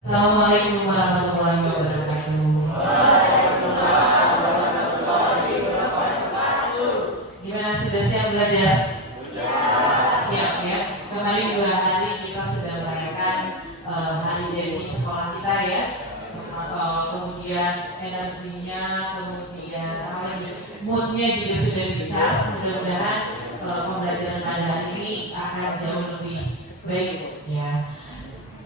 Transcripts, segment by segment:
Assalamualaikum warahmatullahi wabarakatuh. Gimana, sudah siap belajar? Siap. Kemarin 2 hari kita sudah merayakan hari jadi sekolah kita ya. Kemudian energinya, kemudian moodnya juga sudah di-charge. Mudah-mudahan pembelajaran pada hari ini akan jauh lebih baik ya.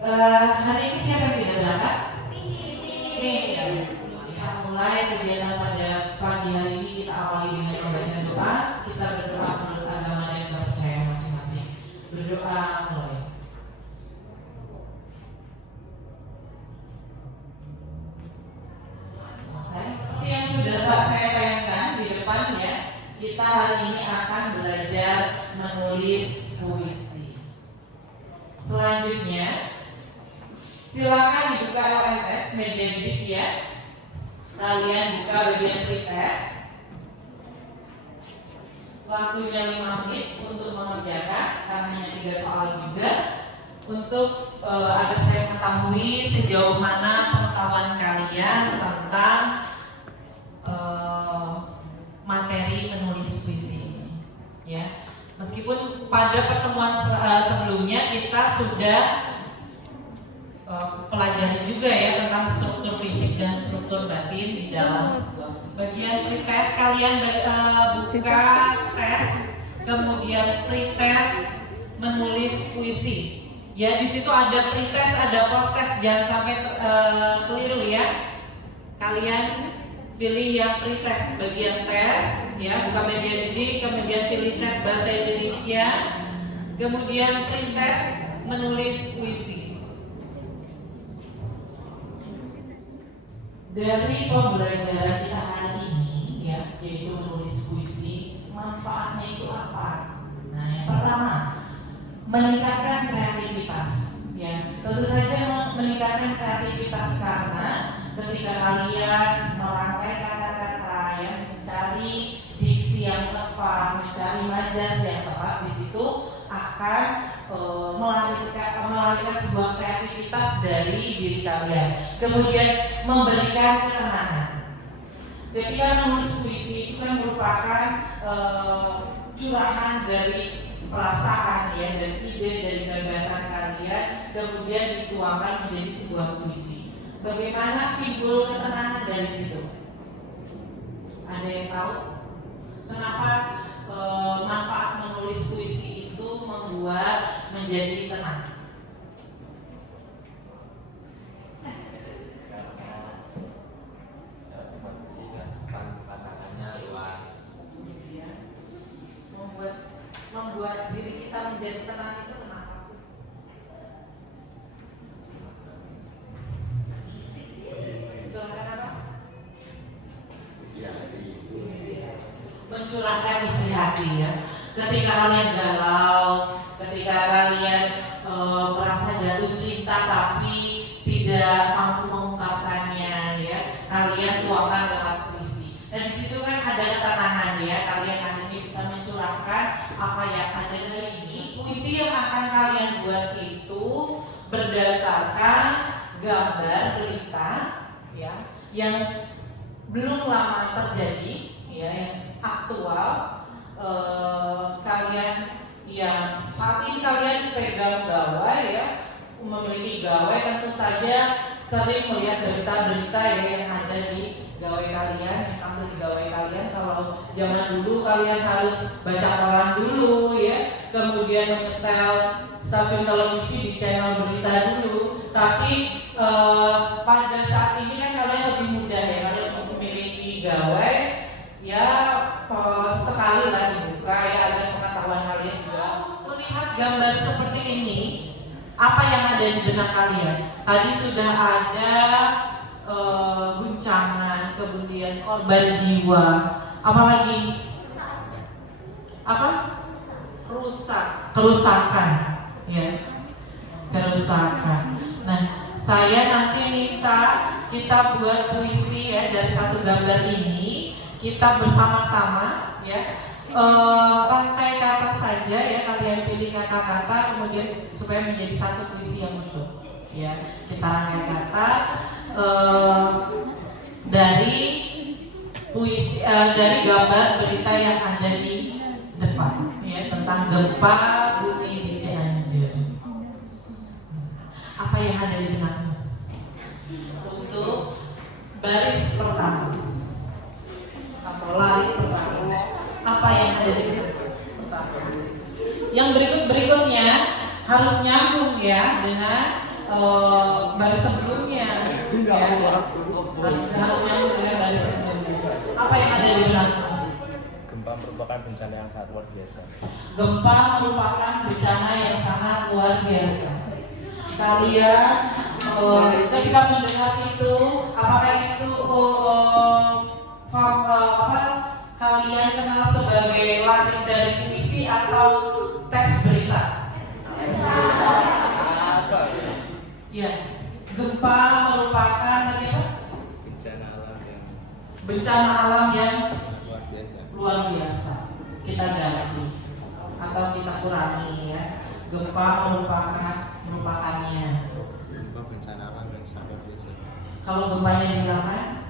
Hari ini siapa yang tidak berangkat? Ini ya. Kita mulai kegiatan pada pagi hari ini, kita awali dengan membaca doa. Kita berdoa menurut agama dan kepercayaan masing-masing. Berdoa mulai. Selesai. Seperti yang sudah saya tayangkan di depan ya, kita hari ini akan belajar menulis puisi. Selanjutnya, silakan dibuka LMS media didik ya. Kalian buka bagian pretest. Waktunya 5 menit untuk mengerjakan, karena hanya 3 soal juga. Untuk agar saya mengetahui sejauh mana pengetahuan kalian tentang materi menulis puisi ini ya. Meskipun pada pertemuan sebelumnya kita sudah pelajari juga ya tentang struktur fisik dan struktur batin di dalam sebuah bagian pretest. Kalian buka tes, kemudian pretest menulis puisi ya. Di situ ada pretest, ada posttest, jangan sampai keliru ya. Kalian pilih yang pretest bagian tes ya, buka media didik, kemudian pilih tes bahasa Indonesia, kemudian pretest menulis puisi. Dari pembelajaran kita hari ini ya, yaitu menulis puisi, manfaatnya itu apa? Nah, yang pertama, meningkatkan kreativitas ya. Tentu saja meningkatkan kreativitas karena ketika kalian merangkai kata-kata yang mencari diksi yang tepat, mencari majas yang tepat, di situ akan melahirkan sebuah kreativitas dari diri kalian. Kemudian memberikan ketenangan. Ketika menulis puisi itu kan merupakan curahan dari perasaan ya, dan ide dari gagasan kalian, kemudian dituangkan menjadi sebuah puisi. Bagaimana timbul ketenangan dari situ? Ada yang tahu? Kenapa manfaat menulis puisi itu membuat menjadi tenang? Membuat diri kita menjadi tenang itu kenapa sih? Mencurahkan apa? Mencurahkan isi hati ya. Ketika kalian galau, ketika kalian merasa jatuh cinta tapi tidak mampu mengungkapkannya ya, kalian tuangkan lewat puisi. Dan di situ kan ada ketenangan ya, kalian akhirnya bisa mencurahkan apa yang ada dari ini. Puisi yang akan kalian buat itu berdasarkan gambar berita ya, yang belum lama terjadi ya, yang aktual. Kalian yang saat ini kalian pegang gawai ya, memiliki gawai, tentu saja sering melihat berita-berita ya yang ada di gawai kalian, yang tampil di gawai kalian. Kalau zaman dulu kalian harus baca koran dulu ya, kemudian menyetel stasiun televisi di channel berita dulu. Tapi pada saat ini kan kalian lebih mudah ya, kalian memiliki gawai ya, sekali lah dibuka ya, agar pengetahuan kalian juga melihat gambar seperti ini. Apa yang ada di benak kalian? Tadi sudah ada guncangan, kemudian korban jiwa, apalagi apa? Kerusakan ya, kerusakan. Nah, saya nanti minta kita buat puisi ya dari satu gambar ini. Kita bersama-sama ya, rangkai kata saja ya, kalian pilih kata-kata kemudian supaya menjadi satu puisi yang utuh Ya, kita rangkai kata dari puisi, dari gambar berita yang ada di depan, ya, tentang gempa bumi di Cianjur. Apa yang ada di benakmu? Untuk baris pertama atau lari pertama, apa yang ada di benakmu? Yang berikutnya harus nyambung ya dengan baris sebelumnya, ya. Harus nyambung dengan baris sebelumnya. Apa yang ada di benakmu? Gempa merupakan bencana yang sangat luar biasa. Gempa merupakan bencana yang sangat luar biasa. Kalian ketika mendengar itu, apakah itu kalian kenal sebagai latin dari puisi atau teks berita? Apa? Ya, gempa merupakan bencana alam yang luar biasa. Kita ganti atau kita kurangi ya. Gempa merupakannya. Gempa bencana alam yang sangat biasa. Kalau gempanya dilakukan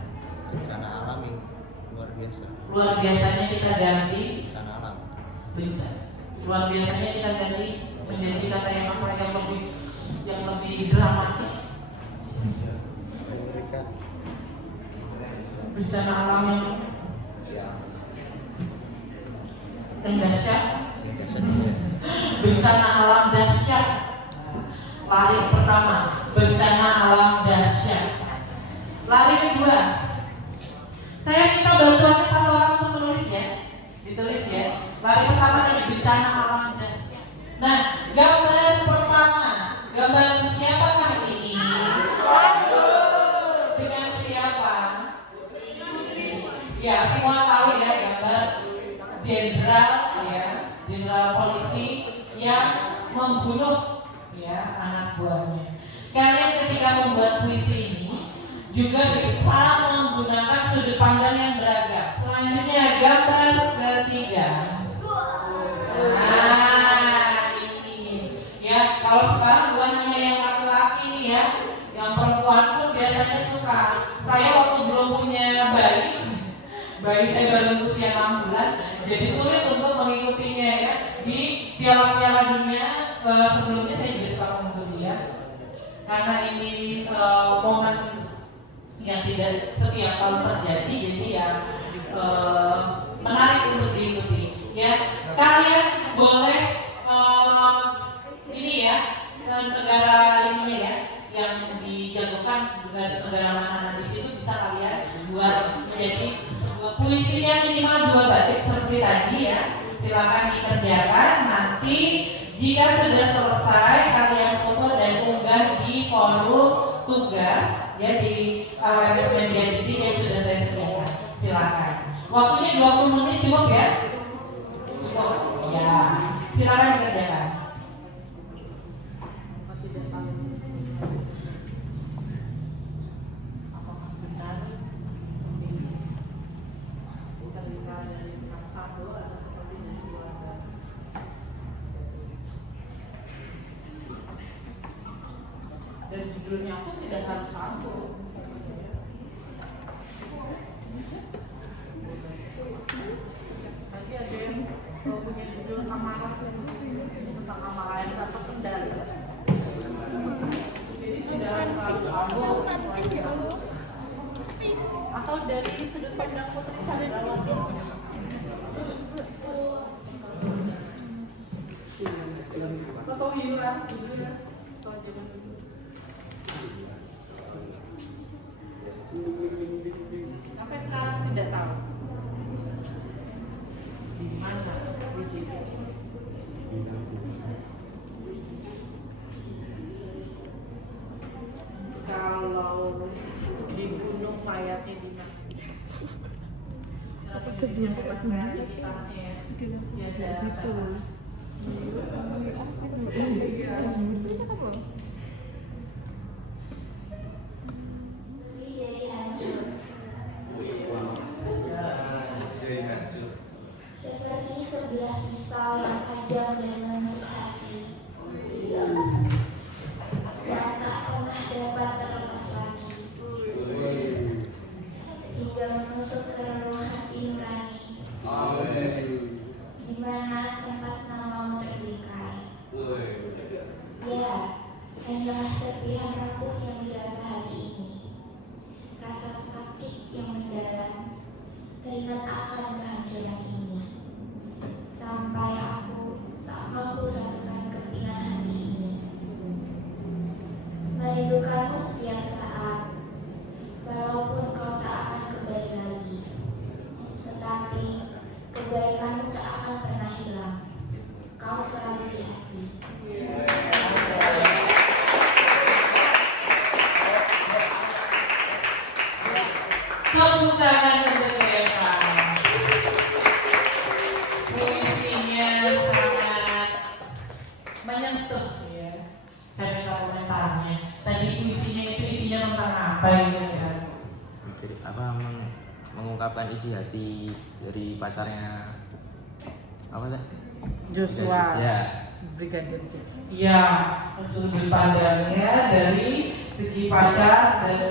Bencana alam yang luar biasa. Luar biasanya kita ganti Bencana alam. bencana. Luar biasanya kita ganti menjadi kata yang apa, yang lebih dramatis. Bencana alam yang dahsyat. Bencana alam dahsyat. Lari pertama, bencana alam dahsyat. Lari kedua, saya minta bantuannya satu orang untuk menulis ya, ditulis ya. Lari pertama dari bencana alam dahsyat. Nah, gambar pertama, gambar siapakah ini? Dengan siapa? Ya, semua tahu ya, gambar jenderal ya, jenderal polisi yang membunuh ya anak buahnya. Kalian ketika membuat puisi ini juga bisa menggunakan sudut pandang yang beragam. Selanjutnya gambar ketiga. Nah, ini ya, kalau sekarang bukan hanya yang laki-laki nih ya, yang perempuan pun biasanya suka. Saya waktu belum punya bayi saya baru usia 6 bulan, jadi sulit untuk mengikutinya ya. Di piala-piala dunia sebelumnya saya juga suka mengikuti ya, karena ini momen yang tidak setiap tahun terjadi, jadi ya menarik untuk diikuti ya. Kalian boleh ini ya, negara ini ya yang dijagokan, negara mana di situ bisa kalian buat menjadi sebuah puisinya minimal 2 bait seperti tadi ya. Silakan dikerjakan. Nanti jika sudah selesai kalian foto dan unggah di forum tugas ya di LMS Media Didik yang sudah saya sediakan. Silakan. Waktunya 20 menit cukup ya? Cukup. Ya. Silakan dikerjakan. Apakah benar cerita dari Kak Sando atau seperti dari keluarga? Dan judulnya pun tidak harus Sando. Nanti ada yang punya judul amarah, tentang amarah yang tak terkendali. Jadi tidak harus Sando. Atau dari sudut pandang Putri Chandrawati. Atau hilang judulnya setelah zaman dulu. Sampai sekarang tidak tahu di mana wujudnya. Kalau dibunuh mayatnya di mana? Apa dia kreativitasnya? Ya ada. Seperti sebilah pisau yang tajam dan menusuk hati. Dan tak merindukanmu setiap saat. Walaupun kau tak akan kembali lagi, tetapi kebaikanmu tak akan pernah hilang. Kau selalu di hati. Tepuk tangan untuk Eva. Puisinya sangat menyentuh ya. Saya minta komentarnya. Tadi puisinya itu isinya tentang apa ini ya? Jadi mengungkapkan isi hati dari pacarnya apa teh? Joshua. Ya. Brigadir J. Iya, sudut pandangnya dari segi pacar dan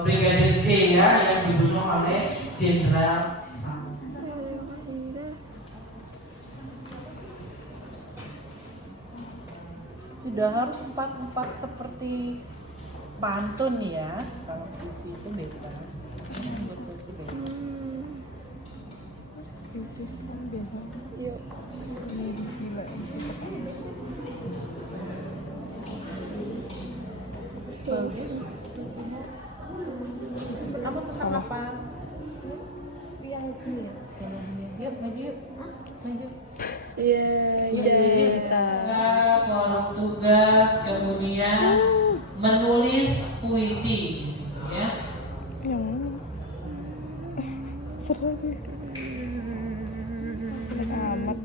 Brigadir J ya yang dibunuh oleh Jenderal Sam. Tidak harus 4-4 seperti pantun ya. Kalau puisi itu bebas. Buat puisi bebas. Bagus. Kamu pesan apa? Yang itu ya. Yuk, maju yuk. Maju. Tugas, warung tugas, kemudian menulis puisi di sini ya. Yang mana? Seru nih. Enak amat.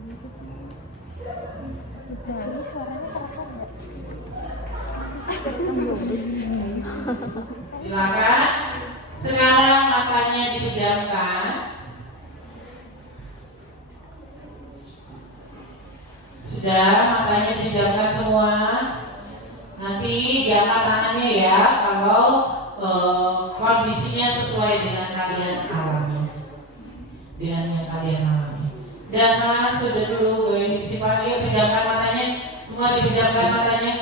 Sini suaranya kerekam nggak? Kerekam bagus. Silakan. Sekarang matanya dipejamkan. Sudah, matanya dipejamkan semua. Nanti diangkat tangannya ya kalau kondisinya sesuai dengan kalian alami. Dengan yang kalian alami. Dan Mas sudah dulu disimpan dia pejamkan matanya. Semua dipejamkan matanya.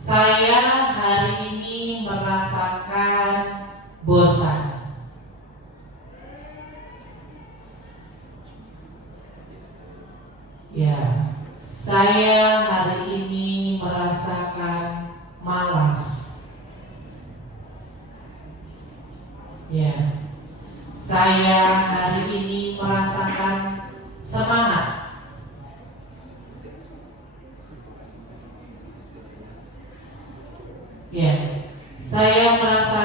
Saya hari ini merasakan bosan. Ya, saya hari ini merasakan malas. Ya, saya hari ini merasakan semangat. Ya, saya merasa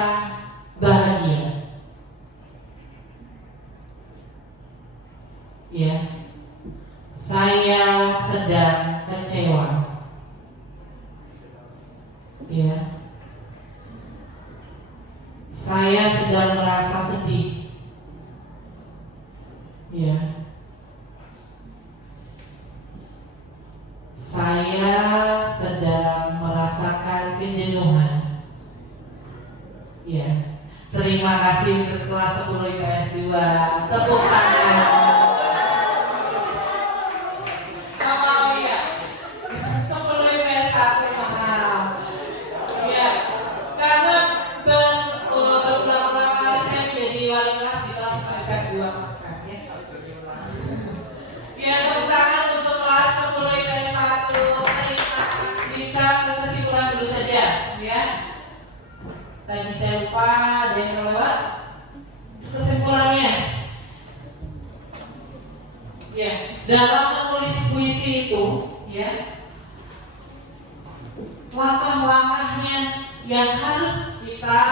bahagia. Ya, saya sedang kecewa. Ya, saya sedang merasa sedih. Ya, saya sedang merasakan kejenuhan. Ya, terima kasih untuk kelas 10 IPS 2. Tepuk tangan. Maaf ya, 10 IPS 1 mahal. Ya, karena beberapa kali saya menjadi wali kelas di kelas IPS 2. Maafkan ya. Ya, tepuk tangan untuk kelas 10 IPS 1. Kita ke kesimpulan dulu saja, ya. Tadi saya lupa ada yang kelewat. Kesimpulannya, ya, dalam menulis puisi itu, ya, langkah-langkahnya yang harus kita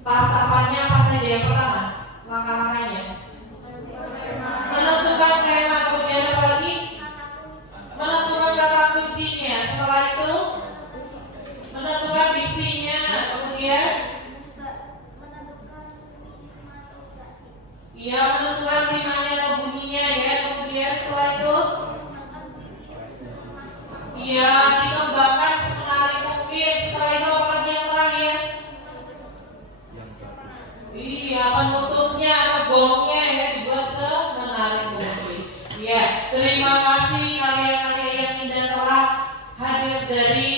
tahap-tahapannya apa saja? Yang pertama, langkah-langkahnya menentukan tema, kemudian apa lagi? Menentukan kata kuncinya. Setelah itu menentukan diksinya, kemudian menentukan rimanya atau bunyinya ya. Kemudian setelah itu dikembangkan semenarik mungkin. Setelah itu apa lagi yang terakhir? Penutupnya atau gongnya ya dibuat semenarik mungkin. Ya, terima kasih kalian-kalian yang indah telah hadir dari